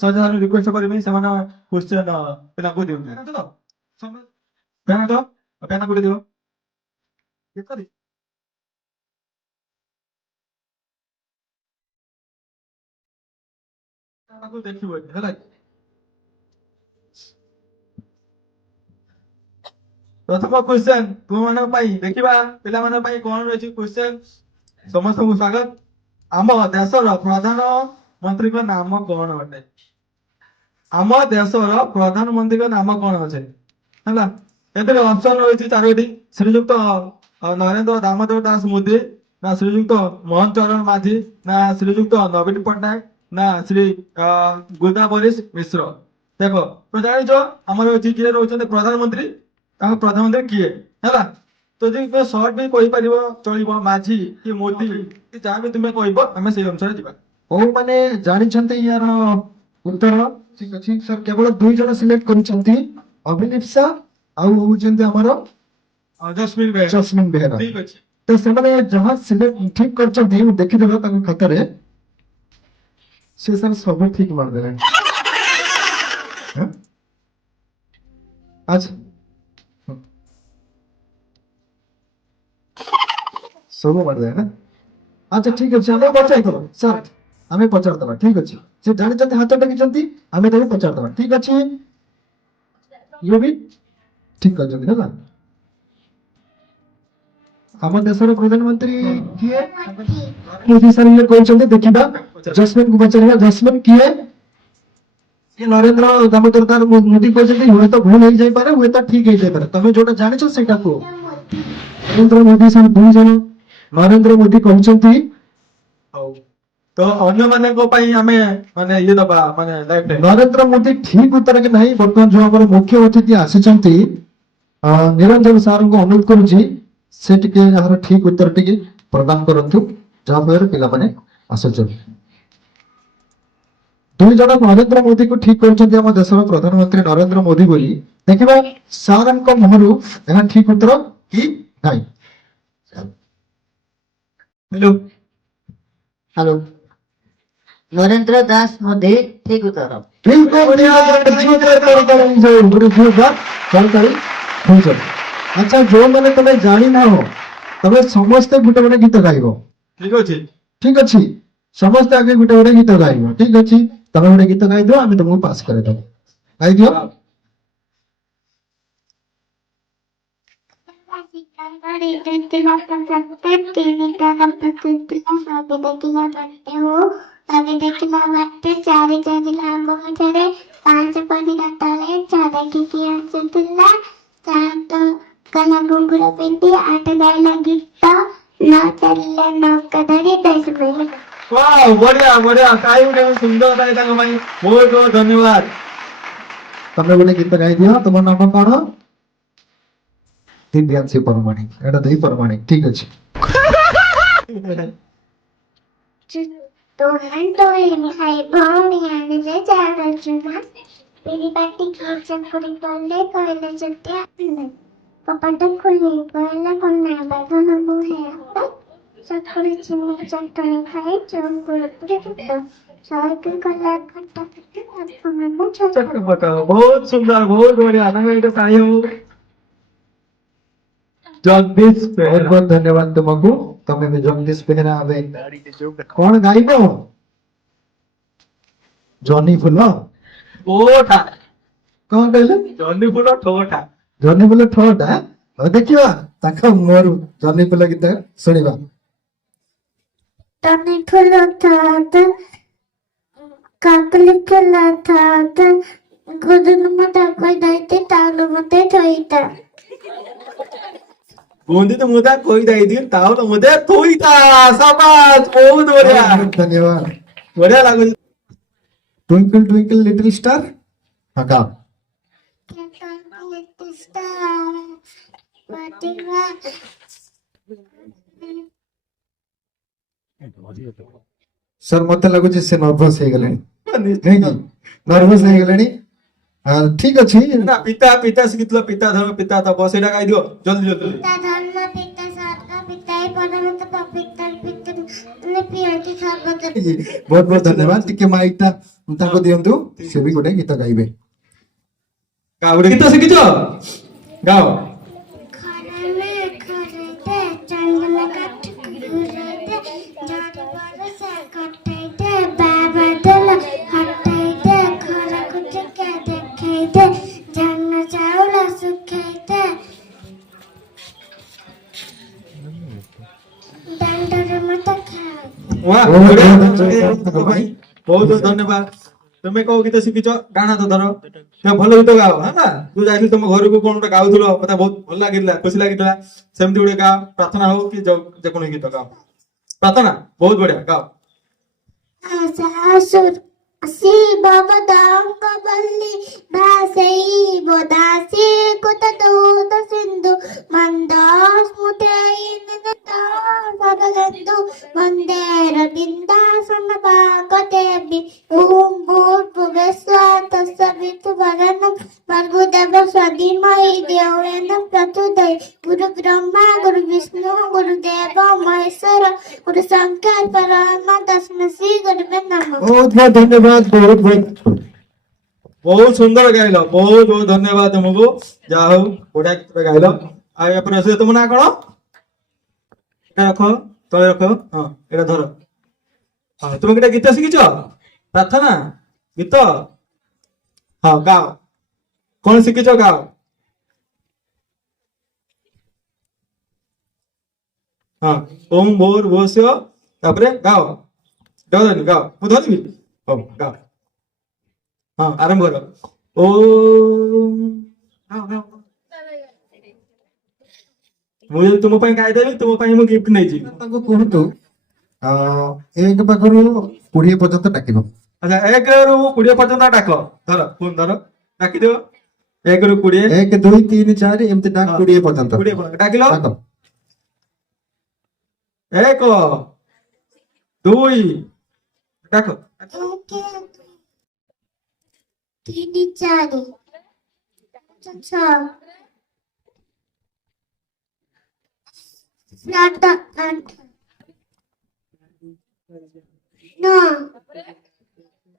ସହଜରେ ରିକ୍ୱେଷ୍ଟ କରିବି ସେମାନେ କ୍ୱେଶ୍ଚନ ପିଲାଙ୍କୁ ଦିଅନ୍ତୁ ପେନ୍ ତ ପେନ୍ ଗୋଟେ ଦିଅ ତାକୁ ଦେଖିବ ହେଲା। ପ୍ରଥମ କ୍ୱେଶ୍ଚନ ତୁମମାନଙ୍କ ପାଇଁ ଦେଖିବା ପିଲାମାନଙ୍କ ପାଇଁ କଣ ରହିଛି କ୍ୱେଶ୍ଚନ। ସମସ୍ତଙ୍କୁ ସ୍ୱାଗତ। ଆମ ଦେଶର ପ୍ରଧାନମନ୍ତ୍ରୀଙ୍କ ନାମ କଣ ଅଟେ? ଆମ ଦେଶର ପ୍ରଧାନମନ୍ତ୍ରୀଙ୍କ ନାମ କଣ ଅଛି ହେଲା। ଏଥିରେ ଅପସନ ରହିଛି 4ଟି। ଶ୍ରୀଯୁକ୍ତ ନରେନ୍ଦ୍ର ଦାମୋଦର ଦାସ ମୋଦି, ନା ଶ୍ରୀଯୁକ୍ତ ମୋହନ ଚରଣ ମାଝୀ, ନା ଶ୍ରୀଯୁକ୍ତ ନବୀନ ପଟ୍ଟନାୟକ, ନା ଶ୍ରୀ ଗୋଦାବରୀଶ ମିଶ୍ର। ଦେଖ ତ ଜାଣିଛ ଆମର ଏଠି କିଏ ରହୁଛନ୍ତି ପ୍ରଧାନମନ୍ତ୍ରୀ, ତାଙ୍କ ପ୍ରଧାନମନ୍ତ୍ରୀ କିଏ ହେଲା। ତ ଯଦି ସର୍ଟ ବି କହିପାରିବ ଚଳିବ, ମାଝୀ କି ମୋଦି କି ଯାହା ବି ତୁମେ କହିବ ଆମେ ସେଇ ଅନୁସାରେ ଯିବା। କୋଉ ମାନେ ଜାଣିଛନ୍ତି ୟାର ଉତ୍ତର? ଠିକ ଅଛି ସାର୍, କେବଳ 2 ଜଣ ସିଲେକ୍ଟ କରିଛନ୍ତି, ଅଭିଲିପ୍ସା ଆଉ ହଉଛନ୍ତି ଆମର ଜସ୍ମିନ ବେହେରା। ଜସ୍ମିନ ବେହେରା। ଠିକ ଅଛି। ତ ସେମାନେ ଯାହା ସିଲେକ୍ଟ ଠିକ କରିଛନ୍ତି ଦେଖିଦେବା ତାଙ୍କ ଖାତାରେ, ସେ ସାର୍ ସବୁ ଠିକ ମାରିଦେଲେ। ଆଚ୍ଛା ସବୁ ମାରିଦେଲେ ନା? ଆଚ୍ଛା ଠିକ ଅଛି, ଆମେ ପଚାରିଦବା ସାର୍, ଆମେ ପଚାରିଦବା। ଠିକ ଅଛି, ସେ ଜାଣିଛନ୍ତି ହାତ ଟେକିଛନ୍ତି, ଆମେ ତାକୁ ପଚାରିଦବା। ଠିକ ଅଛି, ଇଏ ବି ଠିକ କହିଛନ୍ତି ହେଲା। ଆମ ଦେଶର ପ୍ରଧାନମନ୍ତ୍ରୀ କିଏ? ମୋଦି ସାର୍ ଇଏ କହିଛନ୍ତି, ଦେଖିବା ଜସ୍ମିନ କୁ ପଚାରିବା। ଜସ୍ମିନ କିଏ? ये नरेंद्र दामोदर दास मोदी कहते हुए तो भूल हो जाए हुए तो ठीक हो जाए, तुम जो जान से नरेंद्र मोदी सर 2 जन नरेंद्र मोदी कहते। तो अन्य मानक आमे माने ये दबा माने लाइफ नरेंद्र मोदी ठीक उत्तर कि नहीं, बर्तमान जो हमारे मुख्य अतिथि आसी निरंजन सार को अनुरोध करुच्ची से ठीक उत्तर टी प्रदान करंतु, जहाँफल पिला माने आसुचन। 2 जन नरेंद्र मोदी को ठीक कर आम देश प्रधानमंत्री नरेंद्र मोदी बोली। देखिबा सार मुहरु यहाँ ठीक उत्तर कि नहीं। हेलो हेलो, नरेंद्र दास मोदी ठीक उत्तर। ठीक अच्छा, जो मैंने तुम्हें जानी ना हो तबे समस्ते गुटे गुटे गीत गाइबो। ठीक अछि। ठीक अछि, समस्ते आगे गुटे गुटे गीत गाइबो। ठीक अछि, तबे गुटे गीत गाइ दियो, आमे तुमको पास करे दबो। गाइ दियो। अभी देखिला वाटे 4 जानिला आंबो मझरे 5 पनिला तले 4 किकी आंचुला 4 कना गुंगुरा पिंटी 8 गाइला गीत 9 चलिला 9 कदरी 10 बेल। वाह बढ़िया बढ़िया, काई उठे सुंदर ताई ताको भाई बहुत बहुत धन्यवाद। तबे गुटे गीत गाइ दियो। तुम नाम कोन? दिव्यांशी परमाणिक। एटा देई परमाणिक। ठीक अछि। तो हन तो हाय भौणी आने ले जा रजुना मेरी पार्टी किचन पूरी करले कहले जते आने पपाटा खोले कहला कोना बागन मुहे आता सखरे चिनी चटनी खाए चोम पुरे तो सारके कला खट्टा खट्टा आपन चक्कर बताओ, बहुत सुंदर बहुत बढ़िया। ना मेरे ताई हो जगदीश बहुत बेहरा। बहुत धन्यवाद तुमको। तमे भी जगदीश बेहरा आवे कौन गाइबो? जॉनी फुलो ओठा कौन कहले? जॉनी फुलो ठोठा। जॉनी फुलो ठोटा। हो देखिवा ताका मोर जॉनी फुलो गीत सुनिबा। तने फुलो था काकली फुलो था गुदन मता कोई दाइते तालु मते थोइता बूंदी तो मुदा कोई दाई दी ताऊ तो मुदे कोई था। शाबाश बहुत बढ़िया धन्यवाद। बढ़िया लागो। ट्विंकल ट्विंकल लिटिल स्टार हका सर मत लगुच से नर्वस हो गले नहीं नर्वस हो गले। ठीक अछि ना पिता पिता शिखितलो पिता धर्म पिता तप सेटा गाइ दियो जल्दी जल्दी। पिता धर्म पिता सारका पिता परम पवित्र पिता ने प्रिय की खबर बहुत बहुत धन्यवाद टिके माइक टा ताको दियंतु से भी गोटे गीत गाइबे गाओ गोटे गीत शिखिछ गाओ खरले खरते चंदन काठ घुरते जात बरसा कटैते बाबा दल हटैते खर कुछ के देखैते जन्न चाउल सुखैते दंडर मत खाए वाह बहुत बढिया। बहुत भाई बहुत बहुत धन्यवाद তুমি কোন গীত শিখিছ গানা তো ধর তুমি ଭଲ ଗୀତ ଗାଅ ହଁ ତୁ ଯାଇଥିଲି ତମ ଘରକୁ କଣ ଗୋଟେ ଗାଉଥିଲ ମତେ ବହୁତ ଭଲ ଲାଗିଥିଲା ଖୁସି ଲାଗିଥିଲା ସେମିତି ଗୋଟେ ଗାଅ ପ୍ରାର୍ଥନା ହଉ କି ଯେକୌଣସି ଗୀତ ଗାଅ ପ୍ରାର୍ଥନା ବହୁତ ବଢିଆ ଗାଅ आसासुर असी बाबा दाम का बल्ली भासई बोदासी कुत दूत सिंधु मंदास मुतेइन नता सबलंदु मंदेर बिंदासन भागदेवी ओम भूर्भुवस्सुः तत्सवितु वरेण्यं भर्गो देवस्य धीमहि धियो यो प्रचोदयात् गुरु ब्रह्मा गुरु विष्णु गुरु देवो महेश्वर गुरु शंकर परब्रह्म तस्मै श्री गुरुवे नमः बहुत बहुत धन्यवाद बहुत बहुत ବହୁତ ସୁନ୍ଦର ଗାଇଲ ବହୁତ ବହୁତ ଧନ୍ୟବାଦ ତମକୁ ଯାହା ହଉ ବଢିଆ ଗୀତ ଗାଇଲ ଆଉ ଏପରେ ଆସିଲେ ତମ ନାଁ କଣ ଏଟା ରଖ ତଳେ ରଖ ହଁ ଏଟା ଧର ହଁ ତୁମେ ଗୋଟେ ଗୀତ ଶିଖିଛ ପ୍ରାର୍ଥନା ଗୀତ ହଁ ଗାଅ କଣ ଶିଖିଛ ଗାଅ ହଁ ଓମ୍ ଭୋର ଭୋସ୍ୟ ତାପରେ ଗାଅ ଡରନି ଗାଅ ମୁଁ ଧରିବି ହଉ ଗାଅ ହଁ ଆରମ୍ଭ କର ଓମ୍ ଗାଅ ଗାଅ ମୁଁ ଯଦି ତୁମ ପାଇଁ ଗାଇଦେବି ତୁମ ପାଇଁ ମୁଁ ଗିଫ୍ଟ ନେଇଯିବି ତାଙ୍କୁ କୁହନ୍ତୁ ଏକ ପାଖରୁ 20 ପର୍ଯ୍ୟନ୍ତ ଡାକିବ ଆଚ୍ଛା 1 ରୁ 20 ପର୍ଯ୍ୟନ୍ତ ଡାକ ଧର ଫୋନ ଧର ଡାକିଦିଅ 1 ରୁ 20 1 2 3 4 ଏମିତି ଡାକ 20 ପର୍ଯ୍ୟନ୍ତ 20 ପର୍ଯ୍ୟନ୍ତ ଡାକିଲ ଡାକ 1 2 ଡାକ ତିନି ଚାରି ଛଅ ସାତ ଆଠ ନଅ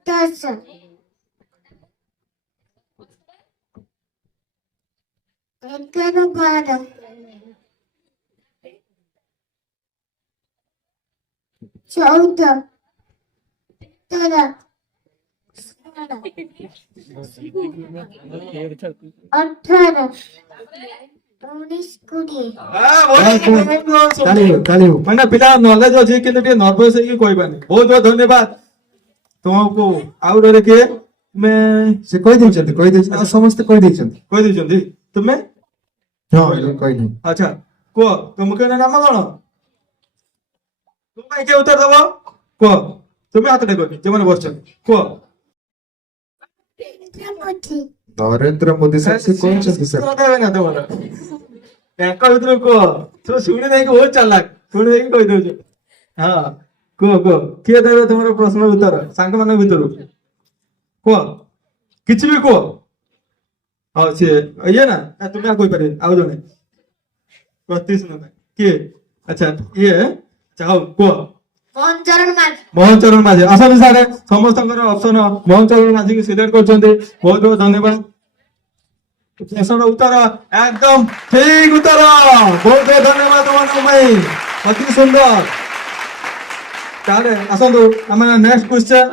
ଦଶ ଏଗାର ବାର ଚଉଦ ତେର ଅଠର 19 20 ତାଳି ମାନେ ପିଲା ନଲେଜ ଅଛି କିନ୍ତୁ ଟିକେ ନର୍ଭସ ହେଇକି କହିବାନି ବହୁତ ବହୁତ ଧନ୍ୟବାଦ ତୁମକୁ ଆଉ ଗୋଟେ କିଏ ତୁମେ ସେ କହିଦେଇଛନ୍ତି ଆଉ ସମସ୍ତେ କହିଦେଇଛନ୍ତି କହିଦେଇଛନ୍ତି ତୁମେ ହଁ କହିନି ଆଚ୍ଛା କୁହ ତୁମ ନାମ କଣ ତୁମ ପାଇଁ କିଏ ଉତ୍ତର ଦବ କୁହ ତୁମେ ହାତ ଟେକନି ଯୋଉମାନେ ବସିଛନ୍ତି କୁହ ନରେନ୍ଦ୍ର ମୋଦି ସାର୍ ସେ କହିଛନ୍ତି ସାର୍ ଉତ୍ତର ଦେବେ ନା ତମର ତାଙ୍କ ଭିତରୁ କୁହ ତୁ ଶୁଣି ଦେଇକି ବହୁତ ଚାଲାକ ଶୁଣି ଦେଇକି କହିଦଉଛୁ ହଁ କୁହ କିଏ ଦେବେ ତମର ପ୍ରଶ୍ନ ଉତ୍ତର ସାଙ୍ଗମାନଙ୍କ ଭିତରୁ କୁହ କିଛି ବି କୁହ ହଉ ସିଏ ଇଏ ନା ତୁମେ ଆଉ କହିପାରିବେ ଆଉ ଜଣେ ପ୍ରତିଶ କିଏ ଆଚ୍ଛା ଇଏ ହଉ କୁହ ମୋହନ ଚରଣ ମାଝୀ ଆସନ୍ତୁ ସାର୍ ସମସ୍ତଙ୍କର ଅପସନ ମୋହନ ଚରଣ ମାଝୀକୁ ସିଲେକ୍ଟ କରୁଛନ୍ତି ବହୁତ ବହୁତ ଧନ୍ୟବାଦ ପ୍ରଶ୍ନର ଉତ୍ତର ଏକଦମ ଠିକ ଉତ୍ତର ବହୁତ ବହୁତ ଧନ୍ୟବାଦ ତମମାନଙ୍କ ପାଇଁ ଅତି ସୁନ୍ଦର ତାହେଲେ ଆସନ୍ତୁ ଆମେ ନେକ୍ସଟ କ୍ୱେଶ୍ଚନ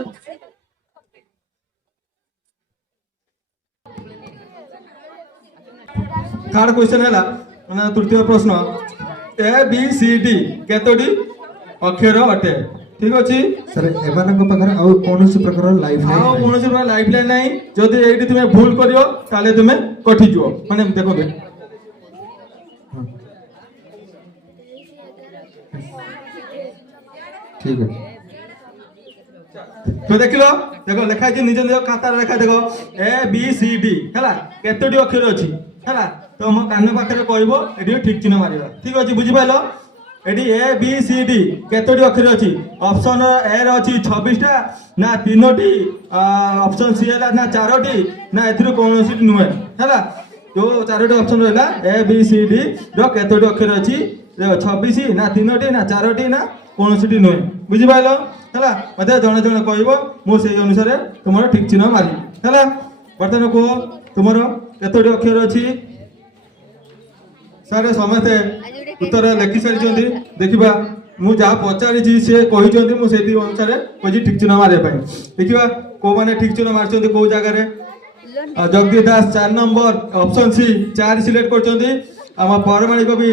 ଥାର୍ଡ କ୍ୱେଶ୍ଚନ ହେଲା ମାନେ ତୃତୀୟ ପ୍ରଶ୍ନ ABCD କେତୋଟି ଅକ୍ଷର ଅଟେ ଠିକ ଅଛି ସାର୍ ଏମାନଙ୍କ ପାଖରେ ଆଉ କୌଣସି ପ୍ରକାର ଲାଇଫ ଆଉ କୌଣସି ଲାଇଫ ଲାଇନ ନାହିଁ ଯଦି ଏଇଠି ତୁମେ ଭୁଲ କରିବ ତାହେଲେ ତୁମେ କଟିଯିବ ମାନେ ଦେଖନ୍ତୁ ଠିକ ଅଛି তো ଦେଖିଲ ଦେଖ ଲେଖା ହେଇଛି ନିଜ ନିଜ ଖାତାରେ ଲେଖା ଦେଖ ABCD ହେଲା କେତୋଟି ଅକ୍ଷର ଅଛି ହେଲା ତ ମୋ କାନ ପାଖରେ କହିବ ଏଠି ଠିକ ଚିହ୍ନ ମାରିବା ଠିକ ଅଛି ବୁଝିପାରିଲ ଏଠି ABCD କେତୋଟି ଅକ୍ଷର ଅଛି ଅପସନ ଏ ରେ ଅଛି 26ଟା ନା 3ଟି ଅପସନ ସି ହେଲା ନା 4ଟି ନା ଏଥିରୁ କୌଣସି ନୁହେଁ ହେଲା ଯୋଉ 4ଟି ଅପସନ ରହିଲା ABCD ର କେତୋଟି ଅକ୍ଷର ଅଛି 26 ନା 3ଟି ନା 4ଟି ନା କୌଣସିଟି ନୁହେଁ ବୁଝିପାରିଲ ହେଲା ମତେ ଜଣେ ଜଣେ କହିବ ମୁଁ ସେଇ ଅନୁସାରେ ତୁମର ଠିକ ଚିହ୍ନ ମାରିବି ହେଲା ବର୍ତ୍ତମାନ କୁହ ତୁମର କେତୋଟି ଅକ୍ଷର ଅଛି ସାର୍ ସମସ୍ତେ ଉତ୍ତର ଲେଖି ସାରିଛନ୍ତି ଦେଖିବା ମୁଁ ଯାହା ପଚାରିଛି ସେ କହିଛନ୍ତି ମୁଁ ସେଇ ଅନୁସାରେ କହିଛି ଠିକ ଚିହ୍ନ ମାରିବା ପାଇଁ ଦେଖିବା କୋଉମାନେ ଠିକ ଚିହ୍ନ ମାରିଛନ୍ତି କୋଉ ଜାଗାରେ Jagdish Das 4 number option C 4 select କରିଛନ୍ତି ଆମ Pramanik B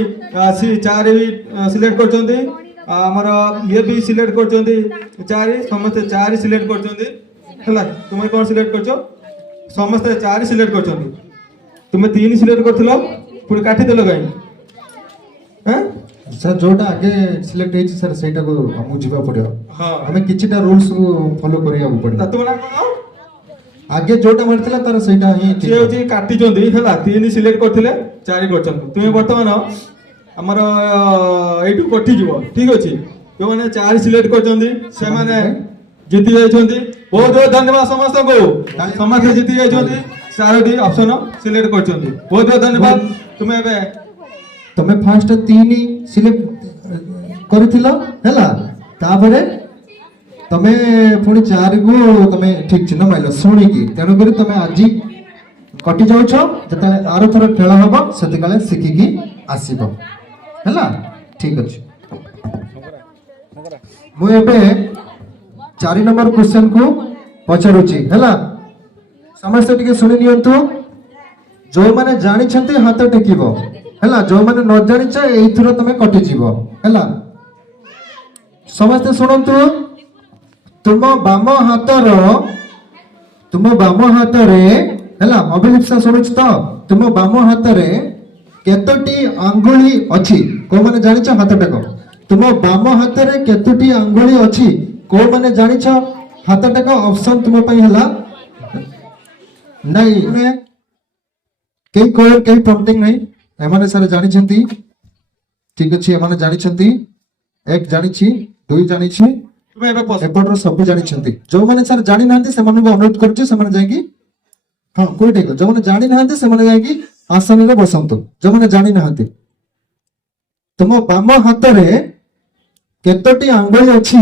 C 4 B select କରିଛନ୍ତି ଆମର ଇଏ ବି ସିଲେକ୍ଟ କରିଛନ୍ତି 4 ସମସ୍ତେ 4 ସିଲେକ୍ଟ କରିଛନ୍ତି ହେଲା ତୁମେ କ'ଣ ସିଲେକ୍ଟ କରିଛ ସମସ୍ତେ 4 ସିଲେକ୍ଟ କରିଛନ୍ତି ତୁମେ 3 ସିଲେକ୍ଟ କରିଥିଲ ପୁଣି କାଟିଦେଲ କାହିଁ सर जोटा आगे सिलेक्ट ହେଇଛି सर ସେଇଟା କୁ ଆମକୁ ଯିବା ପଡିବ ହଁ ଆମେ କିଛିଟା ରୁल्स କୁ ଫଲୋ କରିବାକୁ ପଡିବ ତୁମ ନାଁ କ'ଣ ଆगे ଯୋଟା ମାରିଥିଲା ତାର ସେଇଟା ହିଁ ସିଏ ହଉଛି କାଟିଛନ୍ତି ହେଲା 3 ସିଲେକ୍ଟ କରିଥିଲେ 4 କରିଛନ୍ତି ତୁମେ ବର୍ତ୍ତମାନ ଆମର ଏଇଠୁ କଟିଯିବ ଠିକ ଅଛି ଯେଉଁମାନେ 4 ସିଲେକ୍ଟ କରିଛନ୍ତି ସେମାନେ ଜିତି ଯାଇଛନ୍ତି ବହୁତ ବହୁତ ଧନ୍ୟବାଦ ସମସ୍ତଙ୍କୁ ସମସ୍ତେ ଜିତି ଯାଇଛନ୍ତି 4ଟି ଅପସନ ସିଲେକ୍ଟ କରିଛନ୍ତି ବହୁତ ବହୁତ ଧନ୍ୟବାଦ ତୁମେ ଏବେ ତମେ ଫାର୍ଷ୍ଟ 3 ସିଲେକ୍ଟ କରିଥିଲ ହେଲା ତାପରେ ତମେ ପୁଣି 4 କୁ ତମେ ଠିକ ଚିହ୍ନ ମାଇଲ ଶୁଣିକି ତେଣୁ କରି ତମେ ଆଜି କଟି ଯାଉଛ ଯେତେବେଳେ ଆର ଥର ଖେଳ ହବ ସେତିକାଳେ ଶିଖିକି ଆସିବ ହେଲା ଠିକ ଅଛି ମୁଁ ଏବେ 4 ନମ୍ବର କ୍ୱେଶ୍ଚନ କୁ ପଚାରୁଛି ହେଲା ସମସ୍ତେ ଟିକେ ଶୁଣି ନିଅନ୍ତୁ ଯୋଉମାନେ ଜାଣିଛନ୍ତି ହାତ ଟେକିବ ହେଲା ଯୋଉମାନେ ନ ଜାଣିଛ ଏଇଥର ତମେ କଟିଯିବ ହେଲା ସମସ୍ତେ ଶୁଣନ୍ତୁ ତୁମ ବାମ ହାତରେ ହେଲା ଅଭିଲିପ୍ସା ଶୁଣୁଛି ତ ତୁମ ବାମ ହାତରେ କେତୋଟି ଆଙ୍ଗୁଳି ଅଛି କୋଉମାନେ ଜାଣିଛ ହାତ ଟେକ ତୁମ ବାମ ହାତରେ କେତୋଟି ଆଙ୍ଗୁଳି ଅଛି କୋଉମାନେ ଜାଣିଛ ହାତ ଟେକ ଅପସନ ତୁମ ପାଇଁ ହେଲା ନାଇଁ କେହି କହ କେହି ପ୍ରମ୍ପଟିଂ ନାହିଁ ଏମାନେ ସାର୍ ଜାଣିଛନ୍ତି ଠିକ ଅଛି ଏମାନେ ଜାଣିଛନ୍ତି 1 ଜାଣିଛି 2 ଜାଣିଛି ତୁମେ ଏବେ ଏପଟର ସବୁ ଜାଣିଛନ୍ତି ଯୋଉମାନେ ସାର୍ ଜାଣିନାହାନ୍ତି ସେମାନଙ୍କୁ ଅନୁରୋଧ କରୁଛି ସେମାନେ ଯାଇକି ହଁ କୋଉଠି ଯୋଉମାନେ ଜାଣିନାହାନ୍ତି ସେମାନେ ଯାଇକି ଆସନରେ ବସନ୍ତୁ ଯୋଉମାନେ ଜାଣିନାହାନ୍ତି ତୁମ ବାମ ହାତରେ କେତୋଟି ଆଙ୍ଗୁଳି ଅଛି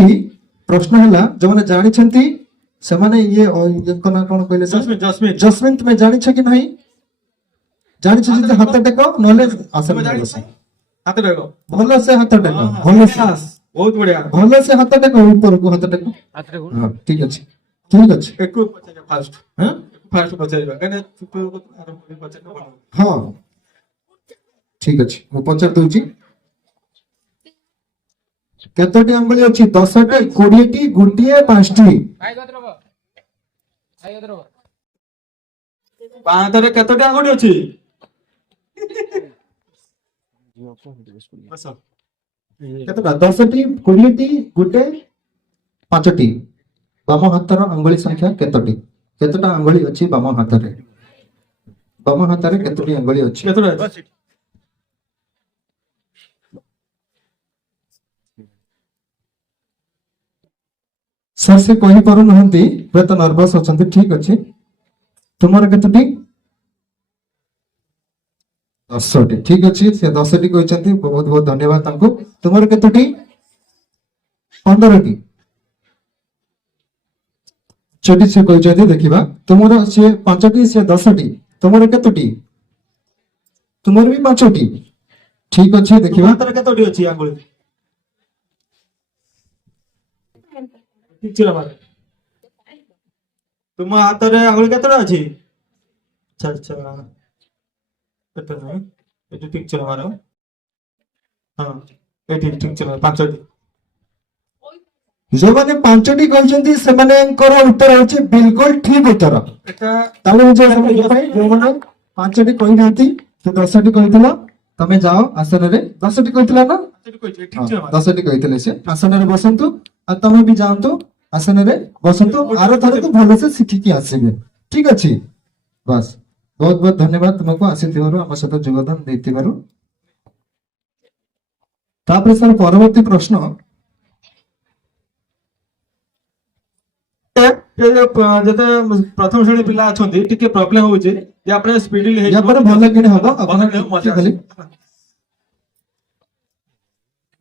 ପ୍ରଶ୍ନ ହେଲା ଯୋଉମାନେ ଜାଣିଛନ୍ତି ସେମାନେ ଇଏ ନା କଣ କହିଲେ ସାର୍ ଜସ୍ମିନ ତୁମେ ଜାଣିଛ କି ନାହିଁ ଜାଣିଛ ଯଦି ହାତ ଟେକ ନହେଲେ ଆସନରେ ବସ ହାତ ଟେକ ଭଲ ସେ ହାତ ଟେକ ଭଲ ସେ ବହୁତ ବଢିଆ ଭଲ ସେ ହାତ ଟେକ ଉପରକୁ ହାତ ଟେକ ହଁ ଠିକ ଅଛି ଏକୁ ପଚାରିବା ଫାଷ୍ଟ ଫାଷ୍ଟ ପଚାରିବା କାହିଁକି ହଁ ଠିକ ଅଛି ମୁଁ ପଚାରି ଦଉଛି କେତୋଟି ଆଙ୍ଗୁଳି ଅଛି 10ଟି 20ଟି ଗୋଟିଏ 5ଟି ପାହାତରେ କେତୋଟି ଆଙ୍ଗୁଠି ଅଛି କେତେଟା 10ଟି 20ଟି ଗୋଟେ 5ଟି ବାମ ହାତର ଆଙ୍ଗୁଳି ସଂଖ୍ୟା କେତୋଟା ଆଙ୍ଗୁଳି ଅଛି ବାମ ହାତରେ କେତୋଟି ଆଙ୍ଗୁଳି ଅଛି କେତୋଟା ଅଛି ସାର୍ ସେ କହିପାରୁନାହାନ୍ତି ହୁଏତ ନର୍ଭସ ଅଛନ୍ତି ଠିକ ଅଛି ତୁମର କେତୋଟି 10ଟି ଠିକ ଅଛି ସେ 10ଟି କହିଛନ୍ତି ବହୁତ ବହୁତ ଧନ୍ୟବାଦ ତାଙ୍କୁ ତୁମର କେତୋଟି 15ଟି ଚୋଟି ସେ କହିଛନ୍ତି ଦେଖିବା ତୁମର ସେ 5ଟି ସେ 10ଟି ତୁମର କେତୋଟି ତୁମର ବି 5ଟି ଠିକ ଅଛି ଦେଖିବା ହାତରେ କେତୋଟି ଅଛି ଆଙ୍ଗୁଳି ଠିକ ଥିଲା ମାନେ ତୁମ ହାତରେ ଆଙ୍ଗୁଳି କେତେଟା ଅଛି ଆଚ୍ଛା ଏଟା ନାହିଁ ଏଠି ଠିକ ଥିଲା ମାର ହଁ ଏଠି ଠିକ ଥିଲା 5ଟି ଯୋଉମାନେ 5ଟି କହିଛନ୍ତି ସେମାନଙ୍କର ଉତ୍ତର ହଉଛି ବିଲକୁଲ ଠିକ ଉତ୍ତର ଏଟା ତାହେଲେ ଯୋଉମାନେ 5ଟି କହିନାହାନ୍ତି ସେ 10ଟି କହିଥିଲ ତମେ ଯାଅ ଆସନରେ 10ଟି କହିଥିଲା ନା 10ଟି କହିଥିଲେ ସେ ଆସନରେ ବସନ୍ତୁ ଆଉ ତମେ ବି ଯାଆନ୍ତୁ ଆସନରେ ବସନ୍ତୁ ଆର ଥରକୁ ଭଲସେ ଶିଖିକି ଆସିବେ ଠିକ ଅଛି ବାସ୍ ବହୁତ ବହୁତ ଧନ୍ୟବାଦ ତୁମକୁ ଆସିଥିବାରୁ ଆମ ସହିତ ଯୋଗଦାନ ଦେଇଥିବାରୁ ତାପରେ ସାର୍ ପରବର୍ତ୍ତୀ ପ୍ରଶ୍ନ ଯେତେ ପ୍ରଥମ ଶ୍ରେଣୀ ପିଲା ଅଛନ୍ତି ଟିକେ ପ୍ରୋବ୍ଲେମ ହଉଛି ଯେ ଆପଣ ସ୍ପିଡିଲି ୟା ପରେ ଭଲ କିଣି ହବ ଆପଣ ମଜା ଖାଲି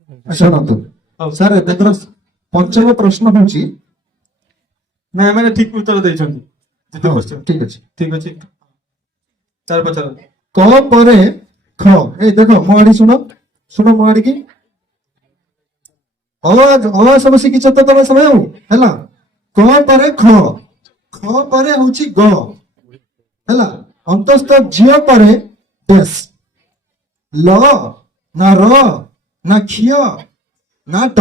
ଶୁଣନ୍ତୁ ସାର୍ ତାଙ୍କର ପଞ୍ଚମ ପ୍ରଶ୍ନ ହଉଛି ନା ଏମାନେ ଠିକ ଉତ୍ତର ଦେଇଛନ୍ତି ଯେତେ ହଁ, question। ଠିକ ଅଛି ଠିକ ଅଛି ଚାର ପଚାର କ ପରେ ଖ ଏଇ ଦେଖ ମୋ ଆଡି ଶୁଣ ଶୁଣ ମୋ ଆଡିକି ଅ ସବୁ ଶିଖିଛ ତ ତମେ ସବୁ ହେଲା କ ପରେ ଖ ଖ ପରେ ହଉଛି ଗ ହେଲା ଅନ୍ତସ୍ଥ ଝିଅ ପରେ ଡେସ୍ ଲ ନା ର ନା କ୍ଷିୟ ନା ଟ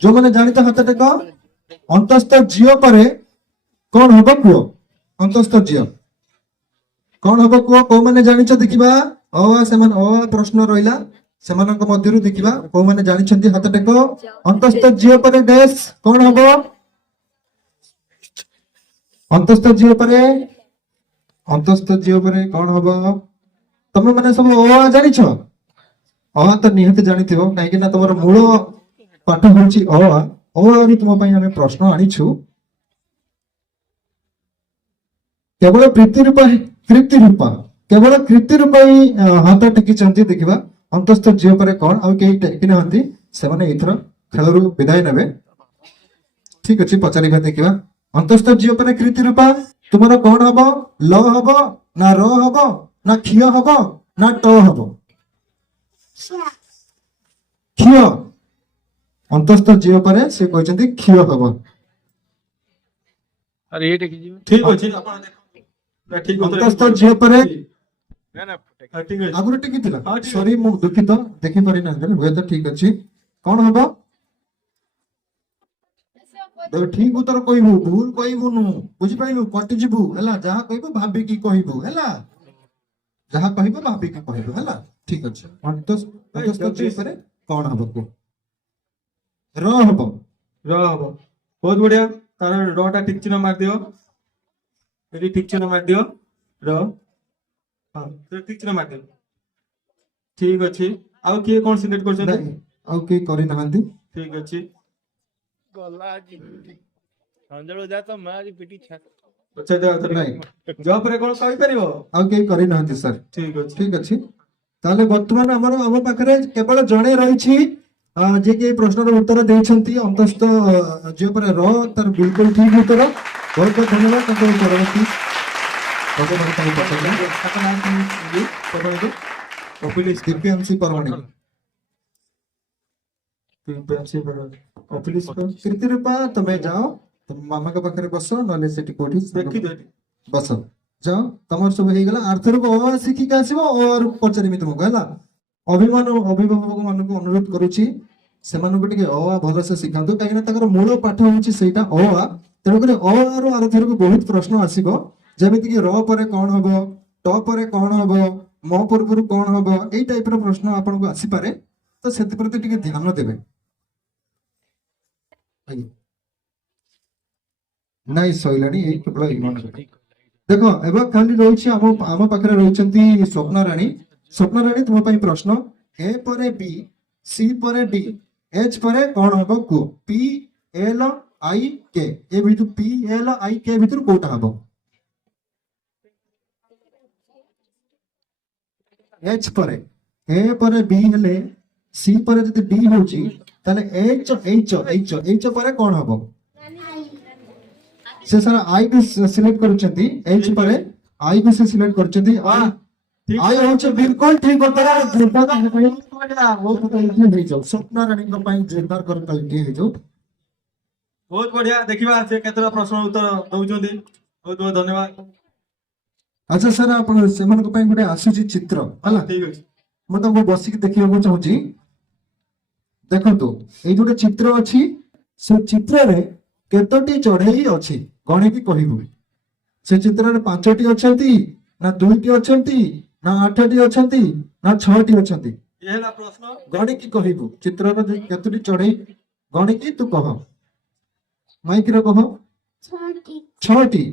ଯୋଉମାନେ ଜାଣିଛ ହାତ ଟେକ ଅନ୍ତସ୍ଥ ଝିଅ ପରେ କଣ ହବ କୁହ ଅନ୍ତସ୍ଥ ଝିଅ କଣ ହବ କୁହ କୋଉମାନେ ଜାଣିଛ ଦେଖିବା ସେମାନେ ପ୍ରଶ୍ନ ରହିଲା ସେମାନଙ୍କ ମଧ୍ୟରୁ ଦେଖିବା କୋଉମାନେ ଜାଣିଛନ୍ତି ହାତ ଟେକ ଅନ୍ତସ୍ଥ ଝିଅ ପରେ ଡେସ୍ କଣ ହବ ଅନ୍ତସ୍ଥ ଝିଅ ପରେ କଣ ହବ ତମେ ମାନେ ସବୁ ଜାଣିଛ ତ ନିହାତି ଜାଣିଥିବ କାହିଁକି ନା ତମର ମୂଳ ପାଠ ହଉଛି ରୁ ତୁମ ପାଇଁ ଆମେ ପ୍ରଶ୍ନ ଆଣିଛୁ କେବଳ ପ୍ରୀତି ରୂପା କେବଳ କୀର୍ତ୍ତି ରୂପା ହିଁ ହାତ ଟେକିଛନ୍ତି ଦେଖିବା ଅନ୍ତସ୍ଥ ଝିଅ ପରେ କଣ ଆଉ କେହି ଟେକି ନାହାନ୍ତି ସେମାନେ ଏଇଥର ଖେଳରୁ ବିଦାୟ ନେବେ ଠିକ ଅଛି ପଚାରିବା ଦେଖିବା ଅନ୍ତସ୍ଥ ଝିଅ ପରେ କୀର୍ତ୍ତି ରୂପା ତୁମର କଣ ହବ ଲ ହବ ନା ର ହବ ନା କ୍ଷିୟ ହବ ନା ଟ ହବ କ୍ଷିୟ ଅନ୍ତସ୍ଥ ଝିଅ ପରେ ସେ କହିଛନ୍ତି କ୍ଷିୟ ହବ ଠିକ ଅଛି ଆପଣ ଦେଖନ୍ତୁ ନା, ଠିକ ଉତ୍ତର ଅନ୍ତସ୍ଥ ଝିଅ ପରେ ହଁ, ଠିକ ଅଛି ଆଗରୁ ଟିକିଥିଲା ହଁ, ଠିକ ସରି ମୁଁ ଦୁଃଖିତ ଦେଖିପାରି ନାହିଁ ହୁଏତ ଠିକ ଅଛି କଣ ହବ ଠିକ ଉତ୍ତର କହିବୁ ଭୁଲ କହିବୁନୁ ବୁଝିପାରିଲୁ କଟିଯିବୁ ହେଲା ଯାହା କହିବୁ ଭାବିକି କହିବୁ ହେଲା ଯାହା କହିବୁ ଭାବିକି କହିବୁ ହେଲା ଠିକ ଅଛି ଅନ୍ତସ୍ଥ ଝିଅ ପରେ କଣ ହବ କୁହ ର ହବ ର ହବ ବହୁତ ବଢିଆ ତାର ର ଟା ଠିକ ଚିହ୍ନ ମାରିଦିଅ ଏଠି ଠିକ ଚିହ୍ନ ମାରିଦିଅ ର ହଁ ଠିକ ଚିହ୍ନ ମାରିଦିଅ ଠିକ ଅଛି ଆଉ କିଏ କଣ ସିଲେକ୍ଟ କରିଛନ୍ତି ନାଇଁ ଆଉ କେହି କରିନାହାନ୍ତି ଠିକ ଅଛି ନାଇଁ ଜବ ରେ କଣ କହିପାରିବ ଆଉ କେହି କରିନାହାନ୍ତି ସାର୍ ଠିକ ଅଛି ଠିକ ଅଛି ତାହେଲେ ବର୍ତ୍ତମାନ ଆମ ପାଖରେ କେବଳ ଜଣେ ରହିଛି ଯିଏ କି ଏଇ ପ୍ରଶ୍ନର ଉତ୍ତର ଦେଇଛନ୍ତି ଅନ୍ତସ୍ଥ ଝିଅ ପରେ ର ତାର ବିଲକୁଲ ଠିକ ଉତ୍ତର ବହୁତ ବହୁତ ଧନ୍ୟବାଦ ତାଙ୍କ ପରବର୍ତ୍ତୀ ତାଙ୍କ ନାଁ ଶୁଣିବି, ପରମାଣିକ। ଦିବ୍ୟାଂଶୀ ପରମାଣିକ ଦିବ୍ୟାଂଶୀ ପରମାଣିକ। ଅଫିସ କୀର୍ତ୍ତି ରୂପା ତମେ ଯାଅ ତମ ମାମାଙ୍କ ପାଖରେ ବସ ନହେଲେ ସେଠି କୋଉଠି ଦେଖିଦିଅ ଏଠି। ବସ ଯାଅ ତମର ସବୁ ହେଇଗଲା ଆର୍ଥରକୁ ଶିଖିକି ଆସିବ ପଚାରିବି ତୁମକୁ ହେଲା ଅଭିଭାବକ ମାନଙ୍କୁ ଅନୁରୋଧ କରୁଛି ସେମାନଙ୍କୁ ଟିକେ ଭଲସେ ଶିଖାନ୍ତୁ କାହିଁକି ନା ତାଙ୍କର ମୂଳ ପାଠ ହଉଛି ସେଇଟା ତେଣୁକରି ରୁ ଆରଥରକୁ ବହୁତ ପ୍ରଶ୍ନ ଆସିବ ଯେମିତିକି ର ପରେ କଣ ହବ ଟ ପରେ କଣ ହବ ମ ପୂର୍ବରୁ କଣ ହବ ଏଇ ଟାଇପର ପ୍ରଶ୍ନ ଆପଣଙ୍କୁ ଆସିପାରେ ତ ସେଥିପ୍ରତି ଟିକେ ଧ୍ୟାନ ଦେବେ ଆଜ୍ଞା ନାଇଁ ସଇଲାଣି ଏଇ କେବଳ ଦେଖ ଏବେ ଖାଲି ରହିଛି ଆମ ପାଖରେ ରହିଛନ୍ତି ସ୍ୱପ୍ନ ରାଣୀ ତୁମ ପାଇଁ ପ୍ରଶ୍ନ ଏ ପରେ ବି ସି ପରେ ଡି ଏଚ ପରେ କଣ ହବ କୁହ ପି ଏଲ ଆଇ କେ ଏ ଭିତରୁ ପି ଏଲ ଆଇ କେ ଭିତରୁ କୋଉଟା ହବ ଏଚ ପରେ ଏ ପରେ ବି ହେଲେ ସି ପରେ ଯଦି ଡି ହଉଛି ତାହେଲେ ଏଚ ପରେ କଣ ହବ ସେ ସାର୍ ଆଇ କୁ ସିଲେକ୍ଟ କରୁଛନ୍ତି ଏଚ ପରେ ଆଇ କୁ ସେ ସିଲେକ୍ଟ କରୁଛନ୍ତି ଆଇ ହଉଛି ବିଲକୁଲ ଠିକ ଉତ୍ତର ସ୍ୱପ୍ନ ରାଣୀଙ୍କ ପାଇଁ ଜୋରଦାର କରିକି ହେଇଯାଉ ବହୁତ ବଢିଆ ଦେଖିବା ସେ କେତେଟା ପ୍ରଶ୍ନ ଉତ୍ତର ଦଉଛନ୍ତି ବହୁତ ବହୁତ ଧନ୍ୟବାଦ ଆଚ୍ଛା ସାର୍ ଆପଣ ସେମାନଙ୍କ ପାଇଁ ଗୋଟେ ଆସୁଛି ଚିତ୍ର ହେଲା ଠିକ ଅଛି ମୁଁ ତାଙ୍କୁ ବସିକି ଦେଖିବାକୁ ଚାହୁଁଛି ଦେଖନ୍ତୁ ଏଇ ଗୋଟେ ଚିତ୍ର ଅଛି ସେ ଚିତ୍ରରେ କେତୋଟି ଚଢେଇ ଅଛି ଗଣିକି କହିବୁ ସେ ଚିତ୍ରରେ 5ଟି ଅଛନ୍ତି ନା 2ଟି ଅଛନ୍ତି ନା 8ଟି ଅଛନ୍ତି ନା 6ଟି ଅଛନ୍ତି ଇଏ ହେଲା ପ୍ରଶ୍ନ ଗଣିକି କହିବୁ ଚିତ୍ରର କେତୋଟି ଚଢେଇ ଗଣିକି ତୁ କହ ମାଇକିର କହ 6ଟି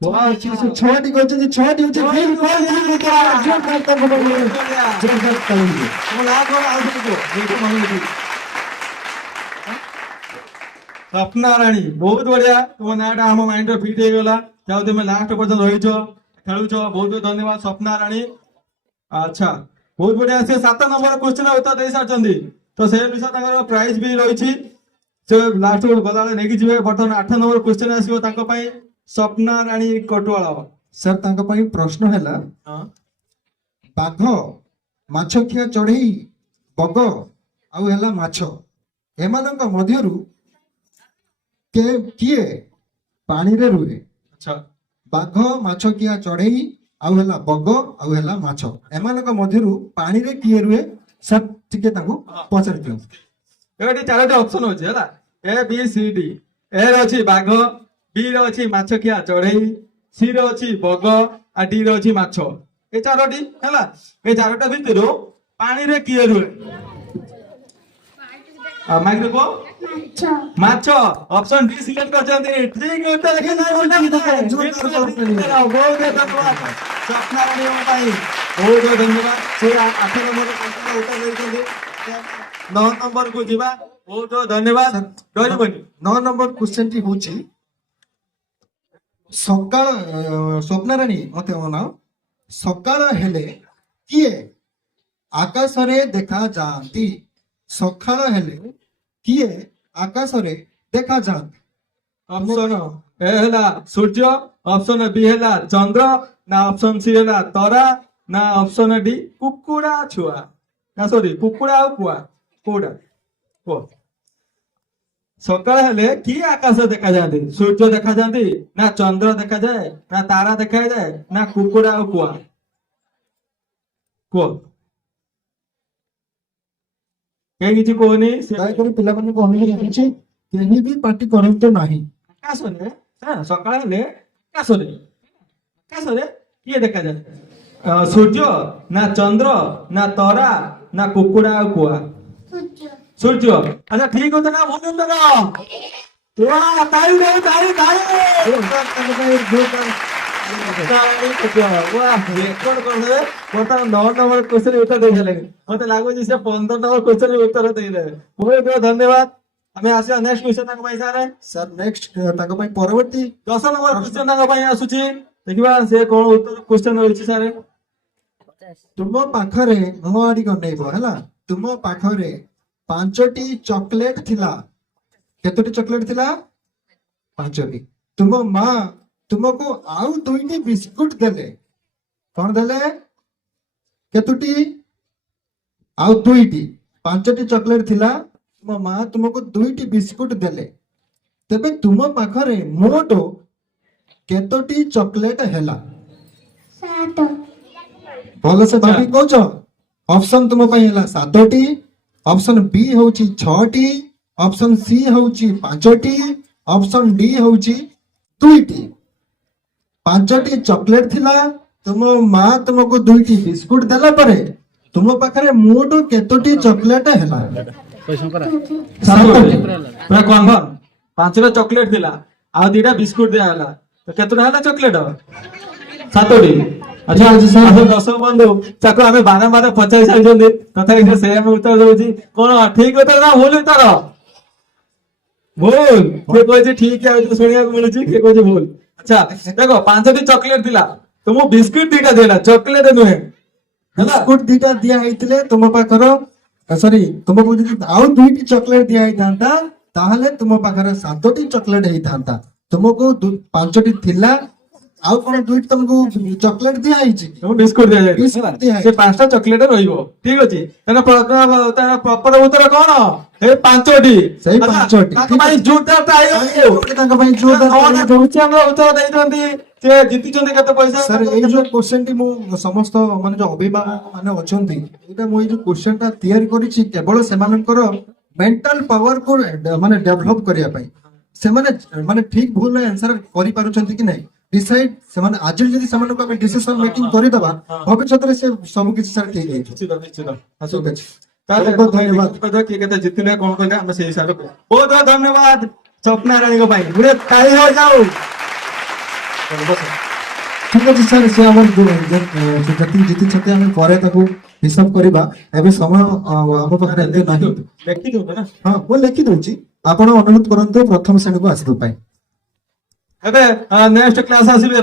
6ଟି କହିଛନ୍ତି 6ଟି ହଉଛି ସ୍ୱପ୍ନା ରାଣୀ ବହୁତ ବଢିଆ ତୁମ ନାଁଟା ଆମ ମାଇଣ୍ଡରେ ଫିଟ୍ ହେଇଗଲା ଯାଉ ତୁମେ ଲାଷ୍ଟ ପର୍ଯ୍ୟନ୍ତ ରହିଛ ଖେଳୁଛ ବହୁତ ବହୁତ ଧନ୍ୟବାଦ ସ୍ୱପ୍ନା ରାଣୀ ଆଚ୍ଛା ବହୁତ ବଢିଆ ସେ 7 ନମ୍ବର କ୍ୱେଶ୍ଚିନ୍ ଉତ୍ତର ଦେଇ ସାରିଛନ୍ତି ତ ସେ ଅନୁସାରେ ତାଙ୍କର ପ୍ରାଇଜ ବି ରହିଛି ସେ ଲାଷ୍ଟ ବେଳକୁ ଗଲାବେଳେ ନେଇକି ଯିବେ ବର୍ତ୍ତମାନ 8 ନମ୍ବର କ୍ୱେଶ୍ଚିନ୍ ଆସିବ ତାଙ୍କ ପାଇଁ ସ୍ୱପ୍ନା ରାଣୀ କଟୁଆଳ ସାର୍ ତାଙ୍କ ପାଇଁ ପ୍ରଶ୍ନ ହେଲା ବାଘ ମାଛଖିଆ ଚଢେଇ ବଗ ଆଉ ହେଲା ମାଛ ଏମାନଙ୍କ ମଧ୍ୟରୁ କିଏ ପାଣିରେ ରୁହେ ଆଚ୍ଛା ବାଘ ମାଛଖିଆ ଚଢେଇ ଆଉ ହେଲା ବଗ ଆଉ ହେଲା ମାଛ ଏମାନଙ୍କ ମଧ୍ୟରୁ ପାଣିରେ କିଏ ରୁହେ ସାର୍ ଟିକେ ତାଙ୍କୁ ପଚାରି ଦିଅନ୍ତୁ ଏଠି 4ଟି ଅପସନ ଅଛି ହେଲା ଏ ବି ସି ଡି ଏ ରେ ଅଛି ବାଘ ବି ରେ ଅଛି ମାଛଖିଆ ଚଢେଇ ସି ରେ ଅଛି ବଗ ଆଉ ଡି ରେ ଅଛି ମାଛ ଏ 4ଟି ହେଲା ଏ 4ଟା ଭିତରୁ ପାଣିରେ କିଏ ରୁହେ ମାଇକ୍ ରେ କୁହ ମାଛ ଅପସନ ଡି ସିଲେକ୍ଟ କରିଛନ୍ତି ଠିକ ଉତ୍ତର ସ୍ୱପ୍ନା ରାଣୀଙ୍କ ପାଇଁ ବହୁତ ବହୁତ ଧନ୍ୟବାଦ ସେ 8 ନମ୍ବର ଉତ୍ତର ଦେଇଛନ୍ତି 9 ନମ୍ବର କୁ ଯିବା ବହୁତ ବହୁତ ଧନ୍ୟବାଦ ଡରିବନି 9 ନମ୍ବର କ୍ୱେଶ୍ଚନ ଟି ହଉଛି ସକାଳ ସ୍ୱପ୍ନାରାଣୀ ମତେ ଅନାଅ ସକାଳ ହେଲେ କିଏ ଆକାଶରେ ଦେଖାଯାଆନ୍ତି ସକାଳ ହେଲେ କିଏ ଆକାଶରେ ଦେଖାଯାଆନ୍ତି ଅପସନ ଏ ହେଲା ସୂର୍ଯ୍ୟ ଅପସନ ବି ହେଲା ଚନ୍ଦ୍ର ନା ଅପସନ ସି ହେଲା ତରା ନା ଅପସନ ଡି କୁକୁଡ଼ା ଛୁଆ ନା ସରି କୁକୁଡ଼ା ଆଉ କୁଆ କୋଉଟା କୁହ ସକାଳ ହେଲେ କିଏ ଆକାଶ ଦେଖାଯାଆନ୍ତି ସୂର୍ଯ୍ୟ ଦେଖାଯାଆନ୍ତି ନା ଚନ୍ଦ୍ର ଦେଖାଯାଏ ନା ତାରା ଦେଖାଯାଏ ନା କୁକୁଡ଼ା ଆଉ କୁଆ କୁହ କେହି କିଛି କହୁନି ଦୟାକରି ପିଲାମାନଙ୍କୁ ଅନୁରୋଧ କରୁଛି କେହି ବି ପାଟି କରନ୍ତୁ ନାହିଁ ଆକାଶରେ ସକାଳ ହେଲେ ଆକାଶରେ କିଏ ଦେଖାଯାଏ ସୂର୍ଯ୍ୟ ନା ଚନ୍ଦ୍ର ନା ତରା ନା କୁକୁଡ଼ା ଆଉ କୁଆ ସୂର୍ଯ୍ୟ ଆଚ୍ଛା ଠିକ କଥା ନା ଭୁଲ ଉତ୍ତର ବର୍ତ୍ତମାନ 9 ନମ୍ବର କ୍ୱେଶ୍ଚନ ଉତ୍ତର ଦେଇଦେଲେଣି ମତେ ଲାଗୁଛି ସେ 15 ନମ୍ବର କ୍ୱେଶ୍ଚନ ଉତ୍ତର ଦେଇଦେବେ ବହୁତ ବହୁତ ଧନ୍ୟବାଦ ଆମେ ଆସିବା ନେକ୍ସଟ କ୍ୱେଶ୍ଚନ ତାଙ୍କ ପାଇଁ ସାର୍ ସାର୍ ନେକ୍ସଟ ତାଙ୍କ ପାଇଁ ପରବର୍ତ୍ତୀ 10 ନମ୍ବର କ୍ୱେଶ୍ଚନ ତାଙ୍କ ପାଇଁ ଆସୁଛି ଦେଖିବା ସେ କଣ ଉତ୍ତର କ୍ୱେଶ୍ଚନ ରହିଛି ସାର୍ ତୁମ ପାଖରେ ମୋ ଆଡିକି ଅନେଇବ ହେଲା ତୁମ ପାଖରେ 5ଟି ଚକୋଲେଟ ଥିଲା କେତୋଟି ଚକୋଲେଟ ଥିଲା 5ଟି ତୁମ ମା ତୁମକୁ ଆଉ 2ଟି ବିସ୍କୁଟ ଦେଲେ କଣ ଦେଲେ କେତୋଟି ଆଉ 2ଟି 5ଟି ଚକୋଲେଟ ଥିଲା ତୁମ ମା ତୁମକୁ 2ଟି ବିସ୍କୁଟ ଦେଲେ ତେବେ ତୁମ ପାଖରେ ମୋଟ କେତୋଟି ଚକୋଲେଟ ହେଲା ଭଲସେ ଭାବି କହୁଛ ଅପସନ ତୁମ ପାଇଁ ହେଲା 7ଟି ଅପସନ ବି ହଉଛି 6ଟି ଅପସନ ସି ହଉଛି 5ଟି ଅପସନ ଡି ହଉଛି 2ଟି 5ଟି ଚକୋଲେଟ ଥିଲା ତୁମ ମା ତୁମକୁ 2ଟି ବିସ୍କୁଟ ଦେଲା ପରେ ତୁମ ପାଖରେ ମୋଟ କେତୋଟି ଚକୋଲେଟ ହେଲା 7ଟି ପୁରା କନଫର୍ମ 5ଟା ଚକୋଲେଟ ଥିଲା ଆଉ 2ଟା ବିସ୍କୁଟ ଦିଆହେଲା ତ କେତେଟା ହେଲା ଚକୋଲେଟ 7ଟି ଆଚ୍ଛା ଦର୍ଶକ ବନ୍ଧୁ ତାକୁ ଆମେ ବାରମ୍ବାର ପଚାରି ସାରିଛନ୍ତି ତଥାପି ସେ ସେମ୍ ଉତ୍ତର ଦଉଛି କଣ ଠିକ ଉତ୍ତର ନା ଭୁଲ ଉତ୍ତର ଭୁଲ କିଏ କହୁଛି ଠିକ ଶୁଣିବାକୁ ମିଳୁଛି କିଏ କହୁଛି ଭୁଲ ଆଚ୍ଛା ଦେଖ 5ଟି ଚକୋଲେଟ ଥିଲା ତୁମକୁ ବିସ୍କୁଟ 2ଟା ଦିଆହେଲା ଚକୋଲେଟ ନୁହେଁ ବିସ୍କୁଟ 2ଟା ଦିଆ ହେଇଥିଲେ ତୁମ ପାଖର ସରି ତୁମକୁ ଯଦି ଆଉ 2ଟି ଚକୋଲେଟ ଦିଆ ହେଇଥାନ୍ତା ତାହେଲେ ତୁମ ପାଖରେ 7ଟି ଚକୋଲେଟ ହେଇଥାନ୍ତା ତୁମକୁ 5ଟି ଥିଲା ଆଉ କଣ 2ଟି ତମକୁ ଚକୋଲେଟ ଦିଆ ହେଇଛି ବିସ୍କୁଟ ଦିଆଯାଇଛି ବିସ୍କୁଟ ଦିଆଯାଇଛି। ସେ 5ଟା ଚକୋଲେଟ ରହିବ ଠିକ ଅଛି ତାର ପ୍ରପର ଉତ୍ତର କଣ ଏ 5ଟି ସେଇ 5ଟି। ତାଙ୍କ ପାଇଁ ଜୋରଦାର ତାଙ୍କ ପାଇଁ ଯୋରଦାର ଉତ୍ତର ଦେଇଛନ୍ତି ସେ ଜିତିଛନ୍ତି କେତେ ପଇସା ସାର୍ ଏଇ ଯୋଉ କ୍ୱେଶ୍ଚନ ଟି ମୁଁ ସମସ୍ତ ମାନେ ଯୋଉ ଅଭିଭାବକ ମାନେ ଅଛନ୍ତି ଏଇଟା ମୁଁ ଏଇ ଯୋଉ କ୍ୱେଶ୍ଚନ ଟା ତିଆରି କରିଛି କେବଳ ସେମାନଙ୍କର ମେଣ୍ଟାଲ ପାୱାର କୁ ମାନେ ଡେଭଲପ କରିବା ପାଇଁ ସେମାନେ ମାନେ ଠିକ ଭୁଲ ଆନ୍ସର କରିପାରୁଛନ୍ତି କି ନାହିଁ डिसाइड ସେମାନେ ଆଜି ଯଦି ସେମାନଙ୍କୁ ଆମେ ଡିସିସନ ମେକିଂ କରିଦବା ଭବିଷ୍ୟତରେ ସେ ସବୁ କିଛି ସାର୍ ଠିକ ହେଇଯିବ ନିଶ୍ଚିତ ନିଶ୍ଚିତ ଠିକ ଅଛି ତାହେଲେ ବହୁତ ଧନ୍ୟବାଦ କିଏ କେତେ ଜିତିଲେ କଣ କହିଲେ ଆମେ ସେଇ ହିସାବରେ ବହୁତ ବହୁତ ଧନ୍ୟବାଦ ସ୍ୱପ୍ନା ରାଣୀଙ୍କ ପାଇଁ ଗୋଟେ ତାଳି ହୋଇଯାଉ ଠିକ ଅଛି ସାର୍ ସେ ଆମର ଯେତିକି ଜିତିଛନ୍ତି ଆମେ ପରେ ତାକୁ ହିସାବ କରିବା ଏବେ ସମୟ ଆମ ପାଖରେ ଏତେ ନାହିଁ ଲେଖିଦେବୁ ନା ହଁ ମୁଁ ଲେଖି ଦଉଛି ଆପଣ ଅନୁରୋଧ କରନ୍ତୁ ପ୍ରଥମ ଶ୍ରେଣୀକୁ ଆସିବା ପାଇଁ ଏବେ ନେକ୍ସଟ କ୍ଲାସ ଆସିବେ